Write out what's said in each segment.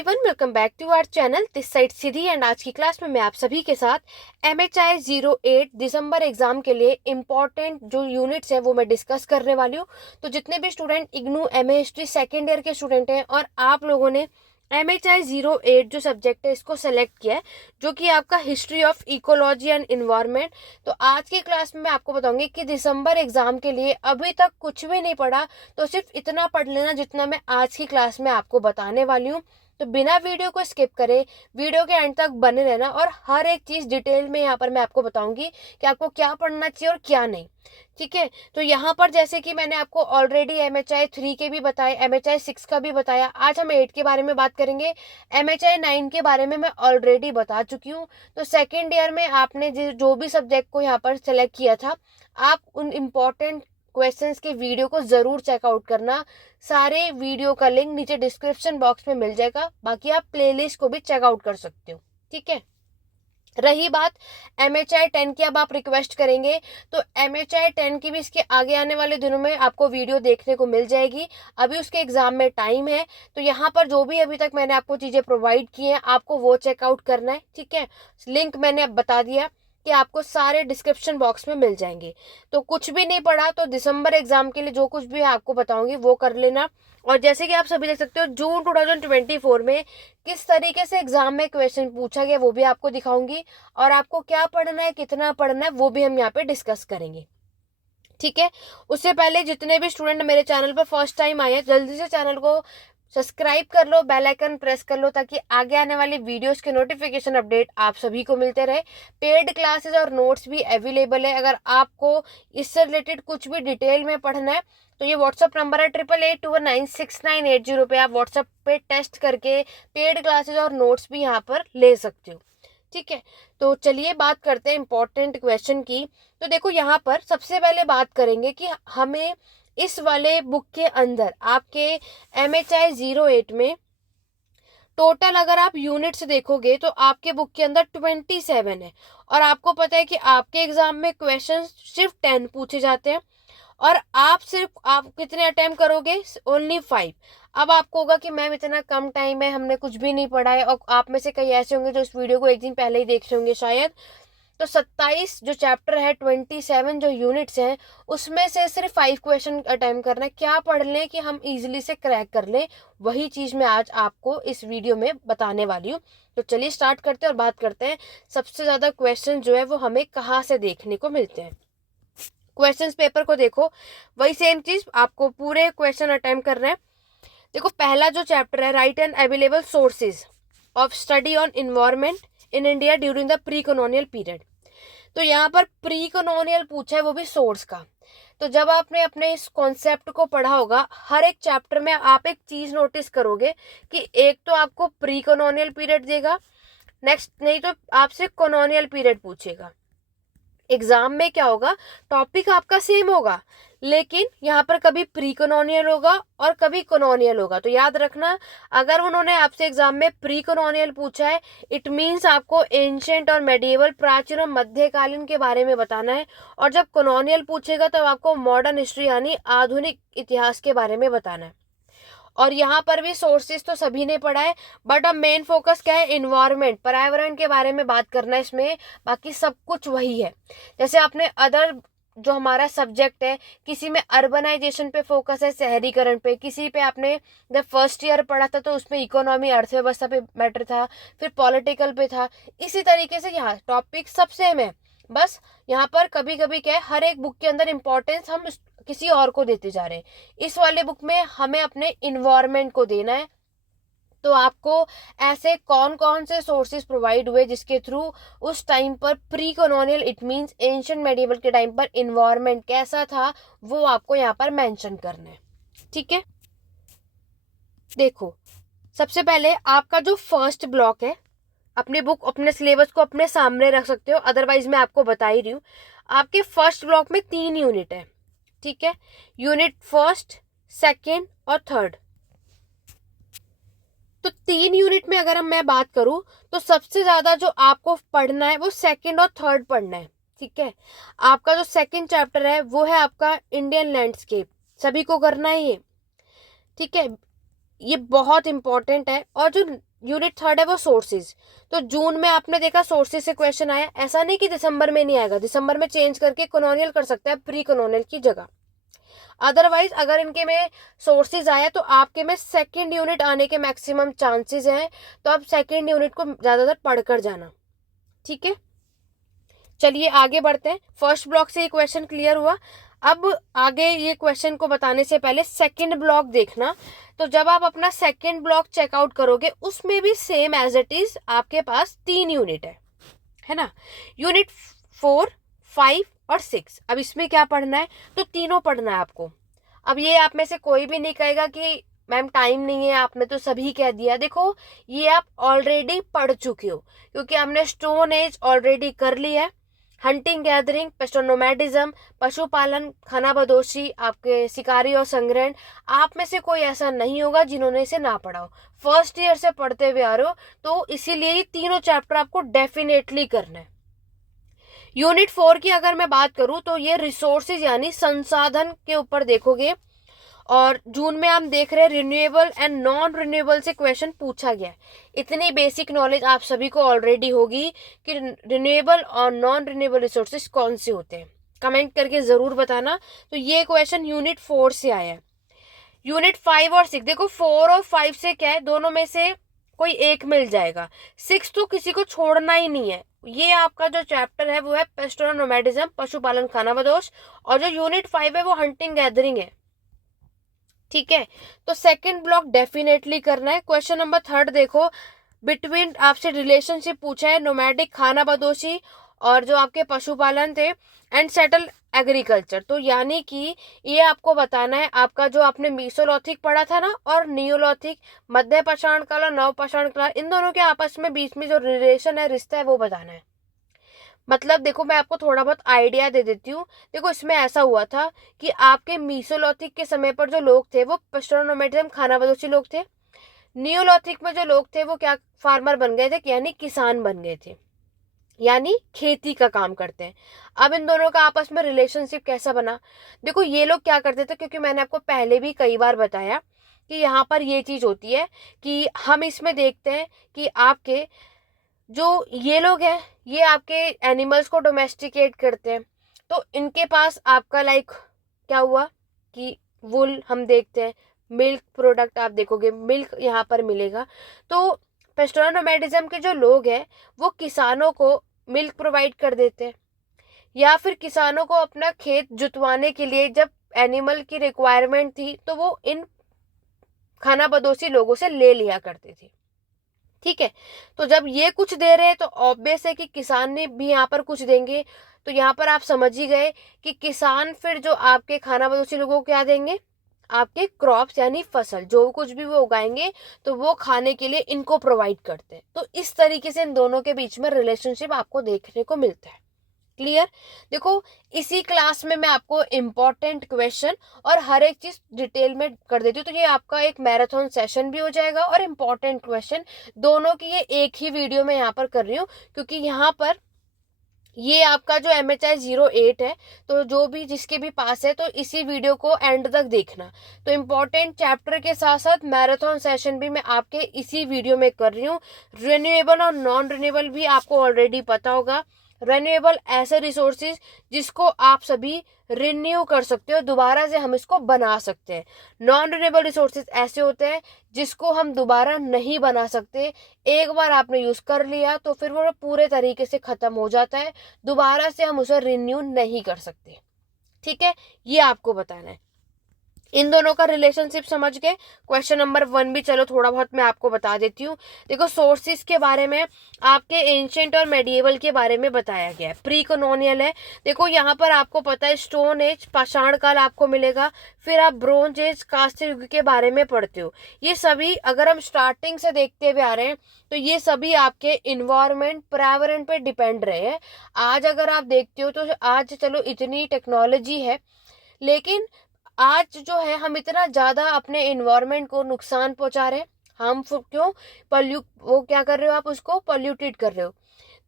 Everyone, welcome back to our channel this side Siddhi. And आज की class में मैं आप सभी के साथ MHI 08 दिसंबर एग्जाम के लिए इम्पॉर्टेंट जो यूनिट्स हैं वो मैं डिस्कस करने वाली हूँ। तो जितने भी student IGNOU MA history second year के स्टूडेंट हैं और आप लोगों ने MHI 08 जो सब्जेक्ट है इसको सेलेक्ट किया है, जो कि आपका history of ecology and environment. तो आज की क्लास में मैं आपको बताऊंगी कि दिसंबर एग्जाम के लिए अभी तक कुछ भी नहीं पढ़ा तो सिर्फ इतना पढ़ लेना जितना मैं आज की क्लास में आपको बताने वाली हूँ। तो बिना वीडियो को स्किप करे वीडियो के एंड तक बने रहना और हर एक चीज़ डिटेल में यहाँ पर मैं आपको बताऊंगी कि आपको क्या पढ़ना चाहिए और क्या नहीं। ठीक है, तो यहाँ पर जैसे कि मैंने आपको ऑलरेडी MHI 3 के भी बताए, MHI 6 का भी बताया, आज हम 8 के बारे में बात करेंगे। MHI 9 के बारे में मैं ऑलरेडी बता चुकी हूँ। तो सेकेंड ईयर में आपने जो भी सब्जेक्ट को यहाँ पर सेलेक्ट किया था, आप उन इम्पोर्टेंट क्वेश्चंस के वीडियो को ज़रूर चेकआउट करना। सारे वीडियो का लिंक नीचे डिस्क्रिप्शन बॉक्स में मिल जाएगा, बाकी आप प्लेलिस्ट को भी चेकआउट कर सकते हो। ठीक है, रही बात MHI 10 की, अब आप रिक्वेस्ट करेंगे तो MHI 10 की भी इसके आगे आने वाले दिनों में आपको वीडियो देखने को मिल जाएगी। अभी उसके एग्जाम में टाइम है, तो यहाँ पर जो भी अभी तक मैंने आपको चीज़ें प्रोवाइड की हैं आपको वो चेकआउट करना है। ठीक है, लिंक मैंने अब बता दिया कि आपको सारे डिस्क्रिप्शन बॉक्स में मिल जाएंगे। तो कुछ भी नहीं पढ़ा तो दिसंबर एग्जाम के लिए जो कुछ भी आपको बताऊंगी वो कर लेना। और जैसे कि आप सभी देख सकते हो जून 2024 में किस तरीके से एग्जाम में क्वेश्चन पूछा गया वो भी आपको दिखाऊंगी, और आपको क्या पढ़ना है कितना पढ़ना है वो भी हम यहाँ पे डिस्कस करेंगे। ठीक है, उससे पहले जितने भी स्टूडेंट मेरे चैनल पर फर्स्ट टाइम आए हैं जल्दी से चैनल को सब्सक्राइब कर लो, बेल आइकन प्रेस कर लो ताकि आगे आने वाली वीडियोस के नोटिफिकेशन अपडेट आप सभी को मिलते रहे। पेड क्लासेस और नोट्स भी अवेलेबल है। अगर आपको इससे रिलेटेड कुछ भी डिटेल में पढ़ना है तो ये व्हाट्सअप नंबर है 8881969880 पे आप व्हाट्सअप पे टेस्ट करके पेड क्लासेस और नोट्स भी यहाँ पर ले सकते हो। ठीक है, तो चलिए बात करते हैं इंपॉर्टेंट क्वेश्चन की। तो देखो यहाँ पर सबसे पहले बात करेंगे कि हमें इस वाले बुक के अंदर आपके MHI 08 में टोटल अगर आप यूनिट्स देखोगे तो आपके बुक के अंदर 27 है, और आपको पता है कि आपके एग्जाम में क्वेश्चन सिर्फ 10 पूछे जाते हैं और आप कितने अटेम्प्ट करोगे, ओनली 5। अब आपको होगा कि मैम इतना कम टाइम है, हमने कुछ भी नहीं पढ़ा है, और आप में से कई ऐसे होंगे जो इस वीडियो को एक दिन पहले ही देख रहे होंगे शायद। तो 27 जो चैप्टर है, 27 जो यूनिट्स हैं, उसमें से सिर्फ 5 क्वेश्चन अटेम्प्ट करना है। क्या पढ़ लें कि हम इजीली से क्रैक कर लें, वही चीज़ मैं आज आपको इस वीडियो में बताने वाली हूँ। तो चलिए स्टार्ट करते हैं और बात करते हैं सबसे ज़्यादा क्वेश्चन जो है वो हमें कहाँ से देखने को मिलते हैं। क्वेश्चंस पेपर को देखो, वही सेम चीज़ आपको पूरे क्वेश्चन अटेम्प्ट करना है। देखो पहला जो चैप्टर है, right and available sources of study on environment in India during the pre colonial period. तो यहाँ पर प्री कॉलोनियल पूछा है, वो भी सोर्स का। तो जब आपने अपने इस कॉन्सेप्ट को पढ़ा होगा, हर एक चैप्टर में आप एक चीज नोटिस करोगे कि एक तो आपको प्री कॉलोनियल पीरियड देगा, नेक्स्ट नहीं तो आपसे कॉलोनियल पीरियड पूछेगा। एग्जाम में क्या होगा, टॉपिक आपका सेम होगा लेकिन यहाँ पर कभी प्री कॉलोनियल होगा और कभी कॉलोनियल होगा। तो याद रखना, अगर उन्होंने आपसे एग्जाम में प्री कॉलोनियल पूछा है, इट मीन्स आपको एंशिएंट और मेडिएवल, प्राचीन और मध्यकालीन के बारे में बताना है। और जब कॉलोनियल पूछेगा तब आपको मॉडर्न हिस्ट्री यानी आधुनिक इतिहास के बारे में बताना है। और यहाँ पर भी सोर्सेज तो सभी ने पढ़ा है, बट अब मेन फोकस क्या है, इन्वायरमेंट, पर्यावरण के बारे में बात करना है इसमें। बाकी सब कुछ वही है। जैसे आपने अदर जो हमारा सब्जेक्ट है, किसी में अर्बनाइजेशन पे फोकस है, शहरीकरण पे, किसी पे आपने जब फर्स्ट ईयर पढ़ा था तो उसमें इकोनॉमी, अर्थव्यवस्था पे मैटर था, फिर पॉलिटिकल पे था। इसी तरीके से यहाँ टॉपिक सब सेम है, बस यहाँ पर कभी कभी क्या है, हर एक बुक के अंदर इंपॉर्टेंस हम किसी और को देते जा रहे हैं। इस वाले बुक में हमें अपने इन्वायरमेंट को देना है। तो आपको ऐसे कौन कौन से सोर्सेज प्रोवाइड हुए जिसके थ्रू उस टाइम पर pre colonial, it means ancient medieval के टाइम पर इन्वायरमेंट कैसा था, वो आपको यहाँ पर मेंशन करना है। ठीक है, देखो सबसे पहले आपका जो फर्स्ट ब्लॉक है, अपनी बुक अपने सिलेबस को अपने सामने रख सकते हो, अदरवाइज मैं आपको बता ही रही हूँ। आपके फर्स्ट ब्लॉक में 3 यूनिट है। ठीक है, यूनिट फर्स्ट, सेकेंड और थर्ड। तो 3 यूनिट में अगर मैं बात करूं तो सबसे ज्यादा जो आपको पढ़ना है वो सेकेंड और थर्ड पढ़ना है। ठीक है, आपका जो सेकेंड चैप्टर है वो है आपका इंडियन लैंडस्केप, सभी को करना है ये। ठीक है, ये बहुत इंपॉर्टेंट है। और जो यूनिट थर्ड है वो सोर्सेज। तो जून में आपने देखा सोर्सेज से क्वेश्चन आया, ऐसा नहीं कि दिसंबर में नहीं आएगा, दिसंबर में चेंज करके कॉलोनियल कर सकता है प्री कॉलोनियल की जगह। अदरवाइज अगर इनके में सोर्सेज आया तो आपके में सेकंड यूनिट आने के मैक्सिमम चांसेस हैं, तो आप सेकंड यूनिट को ज़्यादातर पढ़कर जाना। ठीक है, चलिए आगे बढ़ते हैं। फर्स्ट ब्लॉक से ये क्वेश्चन क्लियर हुआ। अब आगे ये क्वेश्चन को बताने से पहले सेकंड ब्लॉक देखना। तो जब आप अपना सेकंड ब्लॉक चेकआउट करोगे उसमें भी सेम एज इट इज आपके पास 3 यूनिट है ना, यूनिट 4, 5 और 6। अब इसमें क्या पढ़ना है, तो तीनों पढ़ना है आपको। अब ये आप में से कोई भी नहीं कहेगा कि मैम टाइम नहीं है, आपने तो सभी कह दिया। देखो ये आप ऑलरेडी पढ़ चुके हो, क्योंकि हमने स्टोन एज ऑलरेडी कर लिया है, हंटिंग गैदरिंग, पेस्टोनोमैटिज्म, पशुपालन, खानाबदोशी, आपके शिकारी और संग्रहण। आप में से कोई ऐसा नहीं होगा जिन्होंने इसे ना पढ़ा हो, फर्स्ट ईयर से पढ़ते हुए आ रहे हो, तो इसीलिए ये तीनों चैप्टर आपको डेफिनेटली करना है। यूनिट 4 की अगर मैं बात करूं तो ये रिसोर्सेज यानी संसाधन के ऊपर देखोगे, और जून में हम देख रहे हैं रिन्यूएबल एंड नॉन रिन्यूएबल से क्वेश्चन पूछा गया है। इतनी बेसिक नॉलेज आप सभी को ऑलरेडी होगी कि रिन्यूएबल और नॉन रिन्यूएबल रिसोर्सेज कौन से होते हैं, कमेंट करके जरूर बताना। तो ये क्वेश्चन यूनिट 4 से आया है। यूनिट 5 और 6 देखो, 4 और 5 से क्या है, दोनों में से कोई एक मिल जाएगा, 6 तो किसी को छोड़ना ही नहीं है। ये आपका जो चैप्टर है वो है पेस्टोरल नोमैडिज्म, पशुपालन खानाबदोश, और जो यूनिट 5 है वो हंटिंग गैदरिंग है। ठीक है, तो सेकंड ब्लॉक डेफिनेटली करना है। क्वेश्चन नंबर 3 देखो, बिटवीन आपसे रिलेशनशिप पूछा है नोमैडिक खानाबदोशी और जो आपके पशुपालन थे एंड सेटल एग्रीकल्चर। तो यानी कि ये आपको बताना है, आपका जो आपने मीसोलॉथिक पढ़ा था ना और नियोलॉथिक, मध्य पाषाण काल और नव पाषाण काल, इन दोनों के आपस में बीच में जो रिलेशन है, रिश्ता है, वो बताना है। मतलब देखो मैं आपको थोड़ा बहुत आइडिया दे देती हूँ। देखो इसमें ऐसा हुआ था कि आपके मीसोलॉथिक के समय पर जो लोग थे वो पेस्टोनोमेटिज्म खानाबदोशी लोग थे। नियोलॉथिक में जो लोग थे वो क्या फार्मर बन गए थे, यानी किसान बन गए थे, यानी खेती का काम करते हैं। अब इन दोनों का आपस में रिलेशनशिप कैसा बना, देखो ये लोग क्या करते थे, क्योंकि मैंने आपको पहले भी कई बार बताया कि यहाँ पर ये चीज होती है कि हम इसमें देखते हैं कि आपके जो ये लोग हैं ये आपके एनिमल्स को डोमेस्टिकेट करते हैं। तो इनके पास आपका लाइक क्या हुआ कि वुल हम देखते हैं, मिल्क प्रोडक्ट आप देखोगे, मिल्क यहाँ पर मिलेगा। तो पेस्टोरल नोमैडिज्म के जो लोग हैं वो किसानों को मिल्क प्रोवाइड कर देते हैं, या फिर किसानों को अपना खेत जुतवाने के लिए जब एनिमल की रिक्वायरमेंट थी तो वो इन खानाबदोशी लोगों से ले लिया करते थे। ठीक है, तो जब ये कुछ दे रहे हैं तो ऑब्वियस है कि किसान ने भी यहाँ पर कुछ देंगे। तो यहाँ पर आप समझ ही गए कि किसान फिर जो आपके खानाबदोशी लोगों को क्या देंगे, आपके क्रॉप्स यानी फसल, जो कुछ भी वो उगाएंगे तो वो खाने के लिए इनको प्रोवाइड करते हैं। तो इस तरीके से इन दोनों के बीच में रिलेशनशिप आपको देखने को मिलता है। क्लियर, देखो इसी क्लास में मैं आपको इम्पोर्टेंट क्वेश्चन और हर एक चीज डिटेल में कर देती हूँ, तो ये आपका एक मैराथन सेशन भी हो जाएगा और इम्पोर्टेंट क्वेश्चन दोनों की ये एक ही वीडियो में यहाँ पर कर रही हूँ, क्योंकि यहाँ पर ये आपका जो MHI 08 है, तो जो भी जिसके भी पास है तो इसी वीडियो को एंड तक देखना। तो इम्पोर्टेंट चैप्टर के साथ साथ मैराथन सेशन भी मैं आपके इसी वीडियो में कर रही हूँ। रिन्यूएबल और नॉन रिन्यूएबल भी आपको ऑलरेडी पता होगा। रिन्यूएबल ऐसे रिसोर्सेज जिसको आप सभी रिन्यू कर सकते हो, दोबारा से हम इसको बना सकते हैं। नॉन रिन्यूएबल रिसोर्सेज ऐसे होते हैं जिसको हम दोबारा नहीं बना सकते, एक बार आपने यूज कर लिया तो फिर वो पूरे तरीके से खत्म हो जाता है, दोबारा से हम उसे रिन्यू नहीं कर सकते। ठीक है, ये आपको बताना है। इन दोनों का रिलेशनशिप समझ गए। क्वेश्चन नंबर 1 भी चलो थोड़ा बहुत मैं आपको बता देती हूँ। देखो सोर्सेज के बारे में आपके एंशिएंट और मेडिएवल के बारे में बताया गया है, प्री कॉलोनियल है। देखो यहाँ पर आपको पता है स्टोन एज पाषाण काल आपको मिलेगा, फिर आप ब्रोंज एज कांस्य युग के बारे में पढ़ते हो। ये सभी अगर हम स्टार्टिंग से देखते हुए आ रहे हैं तो ये सभी आपके इन्वायरमेंट पर्यावरण पे डिपेंड रहे हैं। आज अगर आप देखते हो तो आज चलो इतनी टेक्नोलॉजी है, लेकिन आज जो है हम इतना ज्यादा अपने इन्वायरमेंट को नुकसान पहुंचा रहे हैं। हम क्यों वो क्या कर रहे हो, आप उसको पॉल्यूटेड कर रहे हो।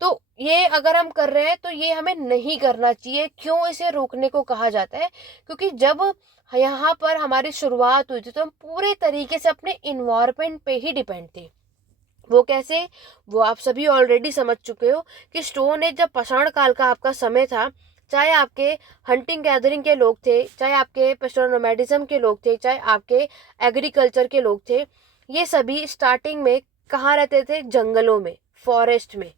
तो ये अगर हम कर रहे हैं तो ये हमें नहीं करना चाहिए। क्यों इसे रोकने को कहा जाता है, क्योंकि जब यहाँ पर हमारी शुरुआत हुई थी तो हम पूरे तरीके से अपने इन्वायरमेंट पे ही डिपेंड थे। वो कैसे? वो आप सभी ऑलरेडी समझ चुके हो कि स्टोन एज जब पाषाण काल का आपका समय था, चाहे आपके हंटिंग गैदरिंग के लोग थे, चाहे आपके पेस्टोनोमैडिज्म के लोग थे, चाहे आपके एग्रीकल्चर के लोग थे, ये सभी स्टार्टिंग में कहाँ रहते थे? जंगलों में, फॉरेस्ट में।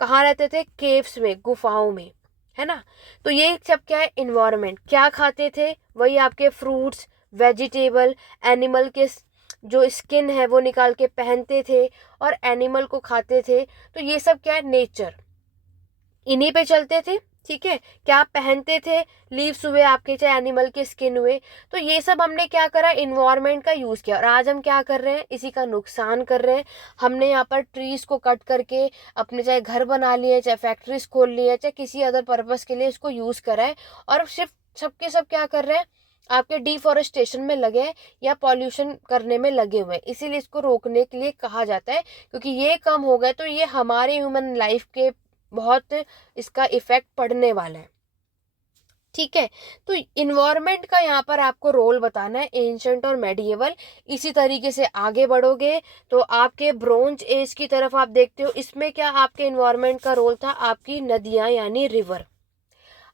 कहाँ रहते थे? केव्स में, गुफाओं में, है ना। तो ये सब क्या है? इन्वायरमेंट। क्या खाते थे? वही आपके फ्रूट्स, वेजिटेबल, एनिमल के जो स्किन है वो निकाल के पहनते थे और एनिमल को खाते थे। तो ये सब क्या है? नेचर। इन्हीं पे चलते थे। ठीक है। क्या पहनते थे? लीव्स हुए आपके, चाहे एनिमल के स्किन हुए। तो ये सब हमने क्या करा? इन्वायरमेंट का यूज किया। और आज हम क्या कर रहे हैं? इसी का नुकसान कर रहे हैं। हमने यहाँ पर ट्रीज को कट करके अपने चाहे घर बना लिए, चाहे फैक्ट्रीज खोल लिए, चाहे किसी अदर पर्पज के लिए इसको यूज करा है। और सिर्फ सबके सब क्या कर रहे हैं? आपके डिफॉरेस्टेशन में लगे हैं या पॉल्यूशन करने में लगे हुए हैं। इसीलिए इसको रोकने के लिए कहा जाता है, क्योंकि ये कम हो गए तो ये हमारे ह्यूमन लाइफ के बहुत इसका इफेक्ट पड़ने वाला है। ठीक है। तो इन्वायरमेंट का यहाँ पर आपको रोल बताना है, एंशंट और मेडिएवल। इसी तरीके से आगे बढ़ोगे तो आपके ब्रोंज एज की तरफ आप देखते हो, इसमें क्या आपके इन्वायरमेंट का रोल था? आपकी नदियां यानी रिवर।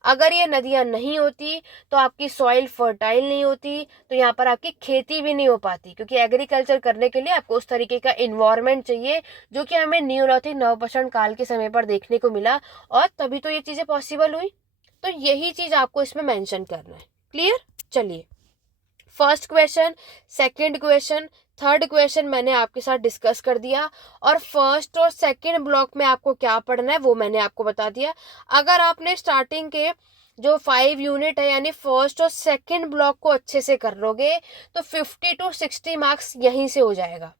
अगर ये नदियां नहीं होती तो आपकी सॉइल फर्टाइल नहीं होती, तो यहाँ पर आपकी खेती भी नहीं हो पाती, क्योंकि एग्रीकल्चर करने के लिए आपको उस तरीके का इन्वायरमेंट चाहिए जो कि हमें न्यूलिथिक नवपाषाण काल के समय पर देखने को मिला, और तभी तो ये चीजें पॉसिबल हुई। तो यही चीज आपको इसमें मेंशन करना है। क्लियर? चलिए, first question, second question, third question मैंने आपके साथ डिस्कस कर दिया, और फर्स्ट और सेकंड ब्लॉक में आपको क्या पढ़ना है वो मैंने आपको बता दिया। अगर आपने स्टार्टिंग के जो 5 यूनिट है यानी फर्स्ट और सेकंड ब्लॉक को अच्छे से कर लोगे तो 50 to 60 मार्क्स यहीं से हो जाएगा।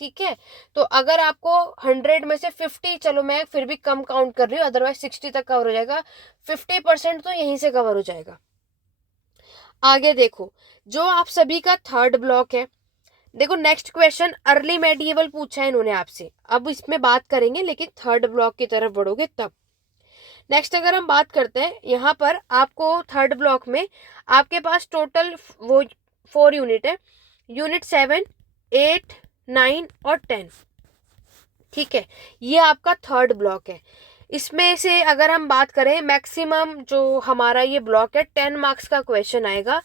ठीक है। तो अगर आपको 100 में से 50, चलो मैं फिर भी कम काउंट कर रही हूँ, अदरवाइज 60 तक कवर हो जाएगा, 50% तो यहीं से कवर हो जाएगा। आगे देखो, जो आप सभी का थर्ड ब्लॉक है, देखो नेक्स्ट क्वेश्चन अर्ली मेडिएवल पूछा है इन्होंने आपसे। अब इसमें बात करेंगे, लेकिन थर्ड ब्लॉक की तरफ बढ़ोगे तब। नेक्स्ट अगर हम बात करते हैं, यहाँ पर आपको थर्ड ब्लॉक में आपके पास टोटल वो 4 यूनिट है, यूनिट 7, 8, 9 और 10। ठीक है। ये आपका थर्ड ब्लॉक है। इसमें से अगर हम बात करें, मैक्सिमम जो हमारा ये ब्लॉक है 10 मार्क्स का क्वेश्चन आएगा।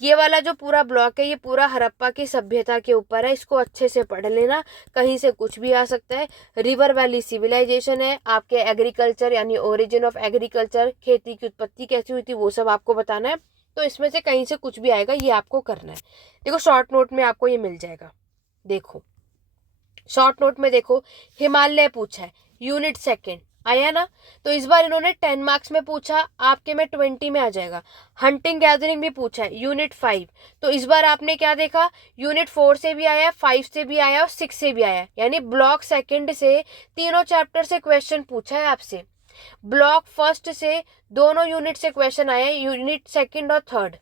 ये वाला जो पूरा ब्लॉक है ये पूरा हड़प्पा की सभ्यता के ऊपर है, इसको अच्छे से पढ़ लेना, कहीं से कुछ भी आ सकता है। रिवर वैली सिविलाइजेशन है, आपके एग्रीकल्चर यानी ओरिजिन ऑफ एग्रीकल्चर, खेती की उत्पत्ति कैसी हुई थी वो सब आपको बताना है। तो इसमें से कहीं से कुछ भी आएगा, ये आपको करना है। देखो शॉर्ट नोट में आपको ये मिल जाएगा। देखो शॉर्ट नोट में देखो, हिमालय पूछा है, यूनिट सेकंड आया ना। तो इस बार इन्होंने 10 मार्क्स में पूछा, आपके में 20 में आ जाएगा। हंटिंग गैदरिंग भी पूछा है, यूनिट 5। तो इस बार आपने क्या देखा? यूनिट 4 से भी आया, 5 से भी आया और 6 से भी आया, यानी ब्लॉक सेकंड से तीनों चैप्टर से क्वेश्चन पूछा है आपसे। ब्लॉक फर्स्ट से दोनों यूनिट से क्वेश्चन आया, यूनिट सेकंड और थर्ड।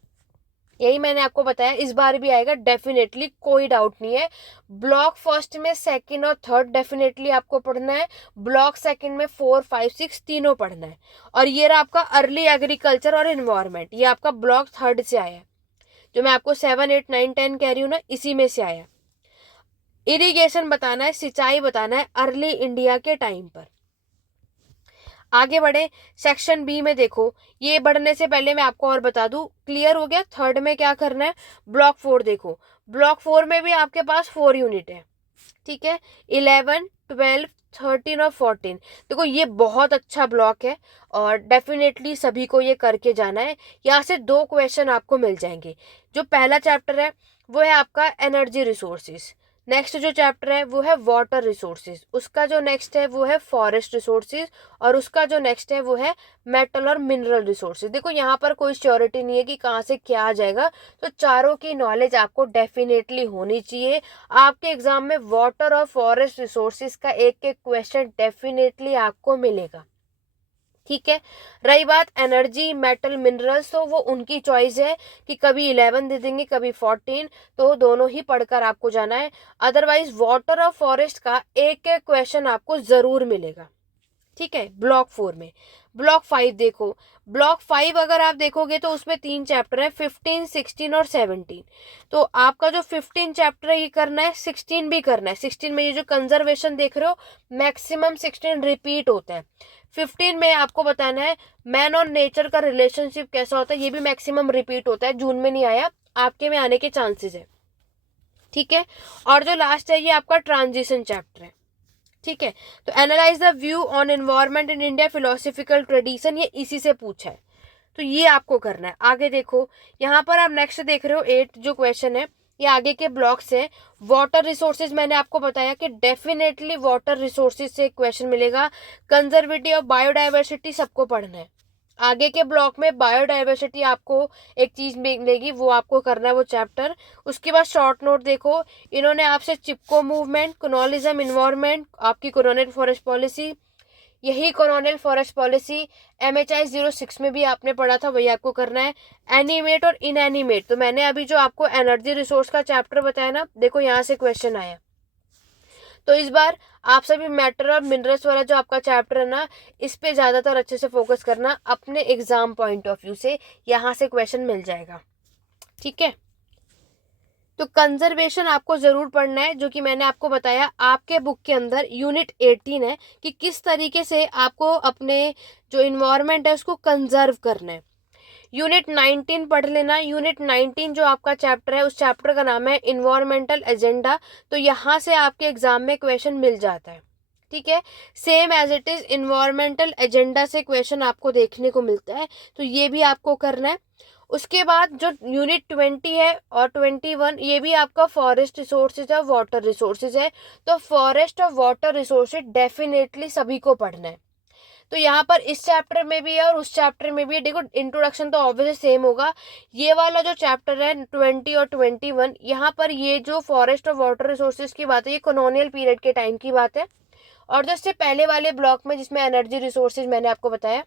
यही मैंने आपको बताया, इस बार भी आएगा डेफिनेटली, कोई डाउट नहीं है। ब्लॉक फर्स्ट में सेकंड और थर्ड डेफिनेटली आपको पढ़ना है, ब्लॉक सेकंड में 4, 5, 6 तीनों पढ़ना है। और ये रहा आपका अर्ली एग्रीकल्चर और एनवायरनमेंट, ये आपका ब्लॉक थर्ड से आया, जो मैं आपको 7, 8, 9, 10 कह रही हूँ ना, इसी में से आया। इरिगेशन बताना है, सिंचाई बताना है अर्ली इंडिया के टाइम पर। आगे बढ़े, सेक्शन बी में देखो, ये बढ़ने से पहले मैं आपको और बता दूं, क्लियर हो गया थर्ड में क्या करना है। ब्लॉक 4 देखो, ब्लॉक 4 में भी आपके पास 4 यूनिट है। ठीक है। 11, 12, 13 और 14। देखो ये बहुत अच्छा ब्लॉक है और डेफिनेटली सभी को ये करके जाना है। यहाँ से 2 क्वेश्चन आपको मिल जाएंगे। जो पहला चैप्टर है वो है आपका एनर्जी रिसोर्सेज, नेक्स्ट जो चैप्टर है वो है वाटर रिसोर्सेज, उसका जो नेक्स्ट है वो है फॉरेस्ट रिसोर्सेज, और उसका जो नेक्स्ट है वो है मेटल और मिनरल रिसोर्सेज। देखो यहाँ पर कोई श्योरिटी नहीं है कि कहाँ से क्या आ जाएगा, तो चारों की नॉलेज आपको डेफिनेटली होनी चाहिए। आपके एग्जाम में वाटर और फॉरेस्ट रिसोर्सेज का एक एक क्वेश्चन डेफिनेटली आपको मिलेगा। ठीक है। रही बात एनर्जी, मेटल, मिनरल्स, तो वो उनकी चॉइस है कि कभी 11 दे देंगे कभी 14, तो दोनों ही पढ़कर आपको जाना है। अदरवाइज वाटर और फॉरेस्ट का एक एक क्वेश्चन आपको जरूर मिलेगा। ठीक है, ब्लॉक 4 में। ब्लॉक 5 देखो, ब्लॉक 5 अगर आप देखोगे तो उसमें 3 चैप्टर है, 15, 16 और 17। तो आपका जो 15 चैप्टर है ये करना है, 16 भी करना है। 16 में ये जो कंजर्वेशन देख रहे हो, मैक्सिमम 16 रिपीट होता है। 15 में आपको बताना है मैन और नेचर का रिलेशनशिप कैसा होता है, ये भी मैक्सिमम रिपीट होता है। जून में नहीं आया, आपके में आने के चांसेस है, ठीक है। और जो लास्ट है ये आपका ट्रांजिशन चैप्टर है, ठीक है। तो analyse the view on environment in India philosophical tradition, ये इसी से पूछा है, तो ये आपको करना है। आगे देखो, यहाँ पर आप नेक्स्ट देख रहे हो 8 जो क्वेश्चन है ये आगे के ब्लॉक्स है। वाटर रिसोर्सेज मैंने आपको बताया कि डेफिनेटली वाटर रिसोर्सेज से क्वेश्चन मिलेगा। कंजर्वेटिव और बायोडाइवर्सिटी सबको पढ़ना है। आगे के ब्लॉक में बायोडाइवर्सिटी आपको एक चीज मिलेगी, वो आपको करना है वो चैप्टर। उसके बाद शॉर्ट नोट देखो, इन्होंने आपसे चिपको मूवमेंट, कोलोनियलिज्म, इन्वायरमेंट, आपकी कोलोनियल फॉरेस्ट पॉलिसी, यही कोलोनियल फॉरेस्ट पॉलिसी MHI 06 में भी आपने पढ़ा था, वही आपको करना है। एनिमेट और इनएनिमेट, तो मैंने अभी जो आपको एनर्जी रिसोर्स का चैप्टर बताया ना, देखो यहाँ से क्वेश्चन आया। तो इस बार आप सभी मैटर और मिनरल्स वाला जो आपका चैप्टर है ना, इस पे ज्यादातर अच्छे से फोकस करना अपने एग्जाम पॉइंट ऑफ व्यू से, यहाँ से क्वेश्चन मिल जाएगा, ठीक है। तो कंजर्वेशन आपको जरूर पढ़ना है, जो कि मैंने आपको बताया आपके बुक के अंदर यूनिट 18 है कि किस तरीके से आपको अपने जो इन्वायरमेंट है उसको कंजर्व करना है। यूनिट 19 पढ़ लेना। यूनिट 19 जो आपका चैप्टर है, उस चैप्टर का नाम है इन्वायरमेंटल एजेंडा। तो यहाँ से आपके एग्जाम में क्वेश्चन मिल जाता है, ठीक है। Same as it is environmental agenda से क्वेश्चन आपको देखने को मिलता है, तो ये भी आपको करना है। उसके बाद जो यूनिट 20 है और 21, ये भी आपका फॉरेस्ट रिसोर्सेज है, वाटर रिसोर्सेज है। तो फॉरेस्ट और वाटर रिसोर्सेज डेफिनेटली सभी को पढ़ना है। तो यहाँ पर इस चैप्टर में भी है और उस चैप्टर में भी है। देखो इंट्रोडक्शन तो ऑब्वियसली सेम होगा। ये वाला जो चैप्टर है 20 और 21, यहाँ पर ये जो फॉरेस्ट और वाटर रिसोर्सेज की बात है, ये कॉलोनियल पीरियड के टाइम की बात है। और जो इससे पहले वाले ब्लॉक में जिसमें एनर्जी रिसोर्सेज मैंने आपको बताया,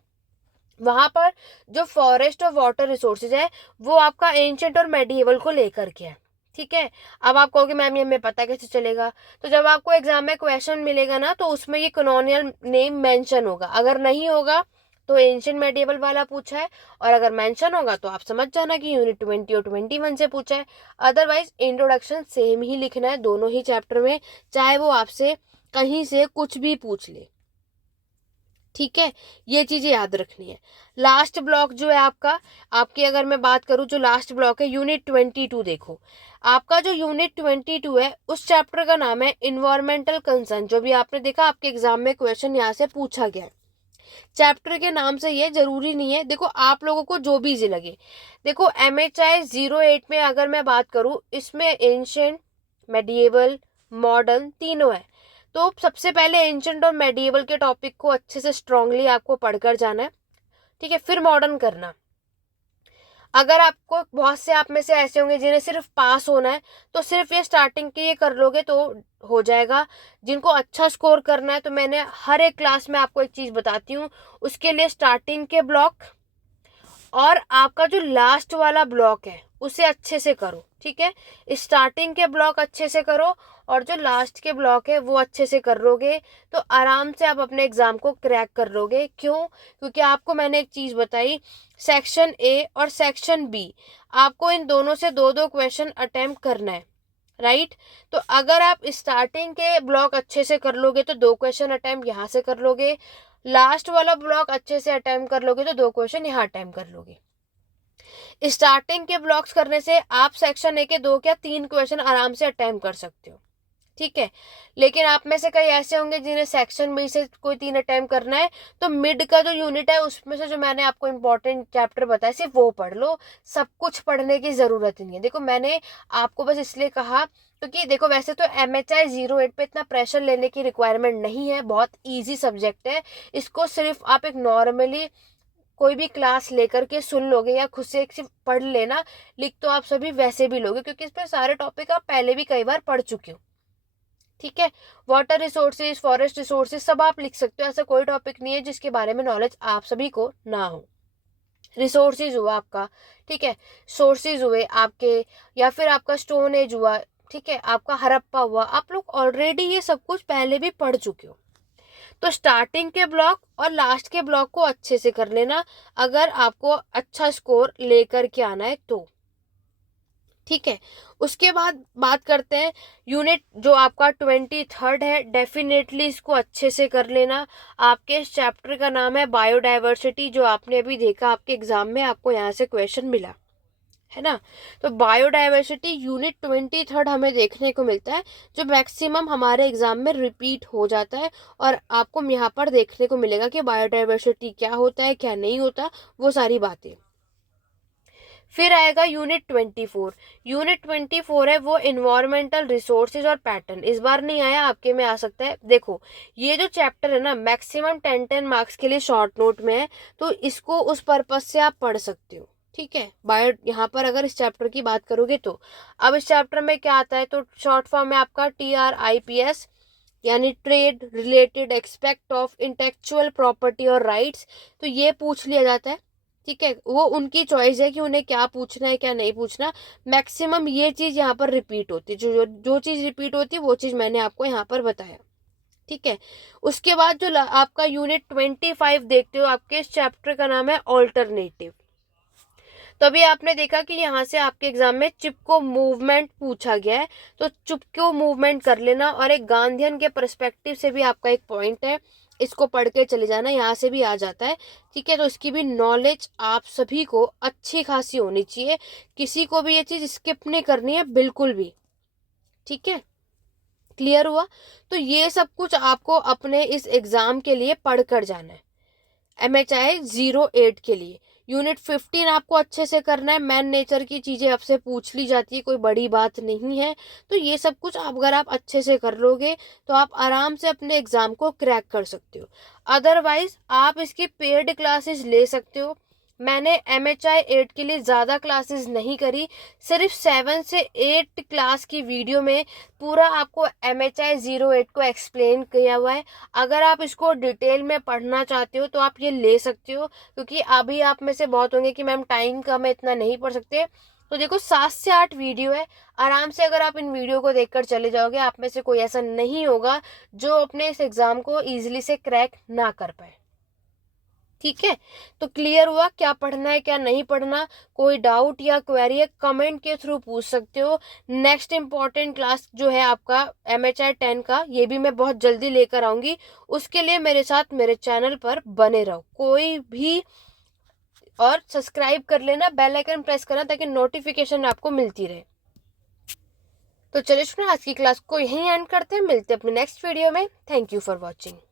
वहां पर जो फॉरेस्ट और वाटर रिसोर्सेज है वो आपका एंशिएंट और मेडिएवल को लेकर के है, ठीक है। अब आप कहोगे मैम ये हमें पता कैसे चलेगा, तो जब आपको एग्जाम में क्वेश्चन मिलेगा ना, तो उसमें ये कॉलोनियल नेम मेंशन होगा। अगर नहीं होगा तो एंशिएंट मेडिएवल वाला पूछा है, और अगर मेंशन होगा तो आप समझ जाना कि यूनिट 20 और 21 से पूछा है। अदरवाइज इंट्रोडक्शन सेम ही लिखना है दोनों ही चैप्टर में, चाहे वो आपसे कहीं से कुछ भी पूछ ले, ठीक है। ये चीजें याद रखनी है। लास्ट ब्लॉक जो है आपका, आपकी अगर मैं बात करूं, जो लास्ट ब्लॉक है यूनिट 22 देखो। आपका जो यूनिट 22 है उस चैप्टर का नाम है इन्वायरमेंटल कंसर्न। जो भी आपने देखा आपके एग्जाम में क्वेश्चन यहाँ से पूछा गया है। चैप्टर के नाम से ये जरूरी नहीं है, देखो आप लोगों को जो भी इजी लगे। देखो MHI 08 में अगर मैं बात करूं, इसमें एंशिएंट, मेडिएवल, मॉडर्न तीनों है। तो सबसे पहले एंशिएंट और मेडिएवल के टॉपिक को अच्छे से स्ट्रांगली आपको पढ़कर जाना है, ठीक है। फिर मॉडर्न करना। अगर आपको बहुत से आप में से ऐसे होंगे जिन्हें सिर्फ पास होना है, तो सिर्फ ये स्टार्टिंग के ये कर लोगे तो हो जाएगा। जिनको अच्छा स्कोर करना है, तो मैंने हर एक क्लास में आपको एक चीज बताती हूँ, उसके लिए स्टार्टिंग के ब्लॉक और आपका जो लास्ट वाला ब्लॉक है उसे अच्छे से करो, ठीक है। स्टार्टिंग के ब्लॉक अच्छे से करो और जो लास्ट के ब्लॉक है वो अच्छे से कर लोगे तो आराम से आप अपने एग्जाम को क्रैक कर लोगे। क्यों? क्योंकि आपको मैंने एक चीज बताई, सेक्शन ए और सेक्शन बी, आपको इन दोनों से दो दो क्वेश्चन अटेम्प्ट करना है, राइट। तो अगर आप स्टार्टिंग के ब्लॉक अच्छे से कर लोगे तो दो क्वेश्चन अटेम्प्ट यहाँ से कर लोगे, लास्ट वाला ब्लॉक अच्छे से अटेम्प्ट कर लोगे तो दो क्वेश्चन यहाँ अटेम्प्ट कर लोगे। स्टार्टिंग के ब्लॉक्स करने से आप सेक्शन ए के 2 या 3 क्वेश्चन आराम से अटेम्प्ट कर सकते हो, ठीक है। लेकिन आप में से कई ऐसे होंगे जिन्हें सेक्शन बी से कोई 3 अटेम्प्ट करना है, तो मिड का जो यूनिट है उसमें से जो मैंने आपको इंपॉर्टेंट चैप्टर बताया सिर्फ वो पढ़ लो, सब कुछ पढ़ने की जरूरत नहीं है। देखो मैंने आपको बस इसलिए कहा क्योंकि देखो वैसे तो MHI 08 पे इतना प्रेशर लेने की रिक्वायरमेंट नहीं है, बहुत ईजी सब्जेक्ट है। इसको सिर्फ आप एक नॉर्मली कोई भी क्लास लेकर के सुन लोगे या खुद से एक सिर्फ पढ़ लेना, लिख तो आप सभी वैसे भी लोगे क्योंकि इस पे सारे टॉपिक आप पहले भी कई बार पढ़ चुके हो, ठीक है। वाटर रिसोर्सेज, फॉरेस्ट रिसोर्सेज सब आप लिख सकते हो, ऐसा कोई टॉपिक नहीं है जिसके बारे में नॉलेज आप सभी को ना हो। रिसोर्सेज हुआ आपका, ठीक है, सोर्सेज हुए आपके, या फिर आपका स्टोन एज हुआ, ठीक है, आपका हड़प्पा हुआ, आप लोग ऑलरेडी ये सब कुछ पहले भी पढ़ चुके हो। तो स्टार्टिंग के ब्लॉक और लास्ट के ब्लॉक को अच्छे से कर लेना अगर आपको अच्छा स्कोर लेकर के आना है तो। ठीक है, उसके बाद बात करते हैं यूनिट जो आपका 23rd है, डेफिनेटली इसको अच्छे से कर लेना। आपके इस चैप्टर का नाम है बायोडाइवर्सिटी, जो आपने अभी देखा आपके एग्जाम में आपको यहाँ से क्वेश्चन मिला है ना। तो बायोडाइवर्सिटी यूनिट 23rd हमें देखने को मिलता है, जो मैक्सिमम हमारे एग्जाम में रिपीट हो जाता है, और आपको यहाँ पर देखने को मिलेगा कि बायोडाइवर्सिटी क्या होता है क्या नहीं होता, वो सारी बातें। फिर आएगा यूनिट 24। यूनिट 24 है वो इन्वायरमेंटल रिसोर्सेज और पैटर्न। इस बार नहीं आया, आपके में आ सकता है। देखो ये जो चैप्टर है ना, मैक्सिमम 10 मार्क्स के लिए शॉर्ट नोट में है, तो इसको उस पर्पज से आप पढ़ सकते हो। ठीक है, बायो यहाँ पर अगर इस चैप्टर की बात करोगे तो अब इस चैप्टर में क्या आता है, तो शॉर्ट फॉर्म में आपका TRIPS, यानी trade related expect of intellectual property और राइट्स, तो ये पूछ लिया जाता है। ठीक है, वो उनकी चॉइस है कि उन्हें क्या पूछना है क्या नहीं पूछना। मैक्सिमम ये चीज यहाँ पर रिपीट होती है, जो चीज रिपीट होती है वो चीज मैंने आपको यहाँ पर बताया। ठीक है, उसके बाद जो आपका यूनिट 25 देखते हो, आपके इस चैप्टर का नाम है ऑल्टरनेटिव। तो अभी आपने देखा कि यहाँ से आपके एग्जाम में चिपको मूवमेंट पूछा गया है, तो चिपको मूवमेंट कर लेना, और एक गांधीयन के पर्सपेक्टिव से भी आपका एक पॉइंट है, इसको पढ़ के चले जाना, यहाँ से भी आ जाता है। ठीक है, तो इसकी भी नॉलेज आप सभी को अच्छी खासी होनी चाहिए, किसी को भी ये चीज स्किप नहीं करनी है बिल्कुल भी। ठीक है, क्लियर हुआ। तो ये सब कुछ आपको अपने इस एग्जाम के लिए पढ़ कर जाना है, MHI 08 के लिए। यूनिट 15 आपको अच्छे से करना है। मैन नेचर की चीजें आपसे पूछ ली जाती है, कोई बड़ी बात नहीं है। तो ये सब कुछ अगर आप अच्छे से कर लोगे तो आप आराम से अपने एग्जाम को क्रैक कर सकते हो। अदरवाइज आप इसकी पेड क्लासेस ले सकते हो। मैंने MHI 8 के लिए ज़्यादा क्लासेस नहीं करी, सिर्फ 7 से 8 क्लास की वीडियो में पूरा आपको MHI 08 को एक्सप्लेन किया हुआ है। अगर आप इसको डिटेल में पढ़ना चाहते हो तो आप ये ले सकते हो, क्योंकि अभी आप में से बहुत होंगे कि मैम टाइम कम है, इतना नहीं पढ़ सकते। तो देखो 7 से 8 वीडियो है, आराम से अगर आप इन वीडियो को देखकर चले जाओगे, आप में से कोई ऐसा नहीं होगा जो अपने इस एग्जाम को ईजिली से क्रैक ना कर पाए। ठीक है, तो क्लियर हुआ क्या पढ़ना है क्या नहीं पढ़ना। कोई डाउट या क्वेरी है कमेंट के थ्रू पूछ सकते हो। नेक्स्ट इंपॉर्टेंट क्लास जो है आपका MHI 10 का, ये भी मैं बहुत जल्दी लेकर आऊंगी। उसके लिए मेरे साथ मेरे चैनल पर बने रहो कोई भी, और सब्सक्राइब कर लेना, बेल आइकन प्रेस करना ताकि नोटिफिकेशन आपको मिलती रहे। तो चलिए आज की क्लास को यहीं एंड करते हैं, मिलते हैं अपने नेक्स्ट वीडियो में। Thank you for watching.